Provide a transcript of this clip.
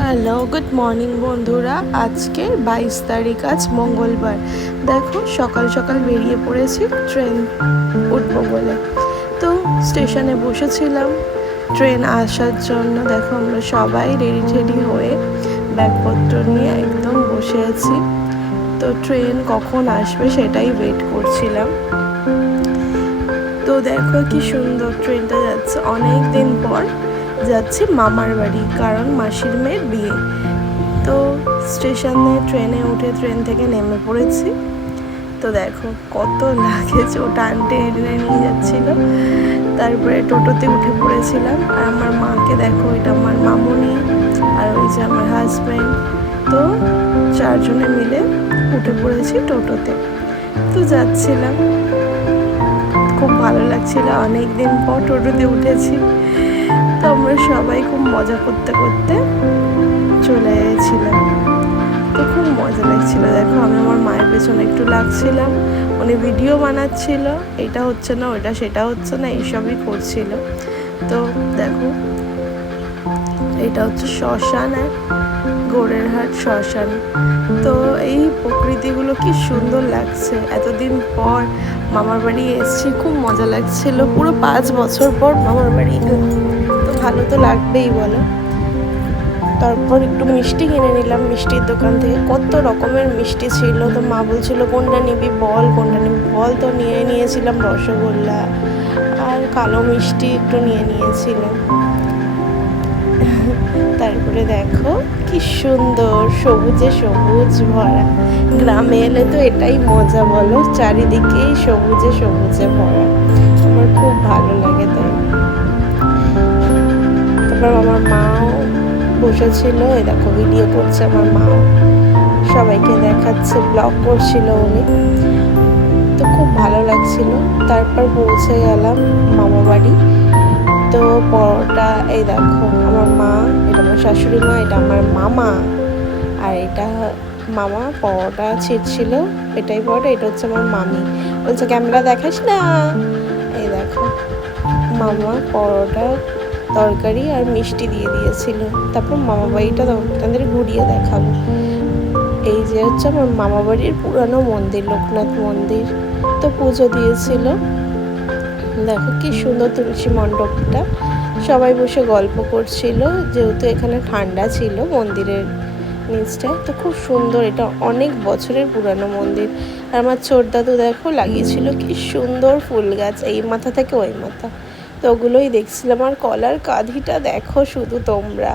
Hello, good morning বন্ধুরা। আজকে 22 তারিখ, আজ মঙ্গলবার। দেখো সকাল সকাল বেরিয়ে পড়েছি ট্রেন উঠবো বলে। তো স্টেশনে বসেছিলাম ট্রেন আসার জন্য। দেখো আমরা সবাই রেডি টেডি হয়ে ব্যাগপত্র নিয়ে একদম বসে আছি। তো ট্রেন কখন আসবে সেটাই ওয়েট করছিলাম। তো দেখো কি সুন্দর ট্রেনটা যাচ্ছে। অনেক দিন পর যাচ্ছি মামার বাড়ি, কারণ মাসির মেয়ের বিয়ে। তো স্টেশনে ট্রেনে উঠে ট্রেন থেকে নেমে পড়েছি। তো দেখো কত লাগেজ ও টানটে এনে নিয়ে যাচ্ছিল। তারপরে টোটোতে উঠে পড়েছিলাম। আর আমার মাকে দেখো, এটা আমার মামুনি আর ওই যে আমার হাজব্যান্ড। তো চারজনে মিলে উঠে পড়েছি টোটোতে। তো যাচ্ছিলাম, খুব ভালো লাগছিল। অনেক দিন পর টোটোতে উঠেছি। তো আমরা সবাই খুব মজা করতে করতে চলে গেছিলাম। তো খুব মজা লাগছিল। দেখো আমি আমার মায়ের পেছনে একটু লাগছিলাম, উনি ভিডিও বানাচ্ছিল, এটা হচ্ছে না ওইটা সেটা হচ্ছে না এইসবই করছিল। তো দেখো এটা হচ্ছে শ্মশান, আর গোড়েরহাট শ্মশান। তো এই প্রকৃতিগুলো কি সুন্দর লাগছে। এতদিন পর মামার বাড়ি এসেছি, খুব মজা লাগছিল। পুরো 5 বছর পর মামার বাড়ি এলাম, তো ভালো তো লাগবেই বলো। তারপর একটু মিষ্টি কিনে নিলাম মিষ্টির দোকান থেকে। কত রকমের মিষ্টি ছিল। তো মা বলছিল কোনটা নিবি বল, কোনটা নিবি বল। তো নিয়েছিলাম রসগোল্লা আর কালো মিষ্টি একটু নিয়েছিলাম। তারপরে দেখো কি সুন্দর সবুজে সবুজ ভরা। গ্রামে এলে তো এটাই মজা বলো, চারিদিকেই সবুজে সবুজে ভরা। আমার খুব ভালো লাগে। তাই তারপর আমার মাও বসেছিল, এই দেখো ভিডিও করছে আমার মাও, সবাইকে দেখাচ্ছে, ব্লগ করছিল উনি। তো খুব ভালো লাগছিল। তারপর পৌঁছে গেলাম মামা বাড়ি। তো পরোটা, এই দেখো আমার মা, এটা আমার শাশুড়ি মা, এটা আমার মামা, আর এটা মামা পরোটা ছিঁড়ছিল। এটাই পরোটা, এটা হচ্ছে আমার মামি। বলছে ক্যামেরা দেখাস না। এই দেখো মামা পরোটা, তরকারি আর মিষ্টি দিয়ে দিয়েছিল। তারপর মামা বাড়িটা তোমাদের ঘুরিয়ে দেখাবো। এই যে হচ্ছে আমার মামা বাড়ির পুরানো মন্দির, লোকনাথ মন্দির। তো পুজো দিয়েছিল। দেখো কি সুন্দর তুলসী মণ্ডপটা, সবাই বসে গল্প করছিল, যেহেতু এখানে ঠান্ডা ছিল মন্দিরের নিচটায়। তো খুব সুন্দর, এটা অনেক বছরের পুরানো মন্দির। আর আমার ছোট দাদু দেখো লাগিয়েছিল কি সুন্দর ফুল গাছ, এই মাথা থেকে ওই মাথা। তো ওগুলোই দেখছিলাম। আর কলার কাঁধিটা দেখো শুধু তোমরা,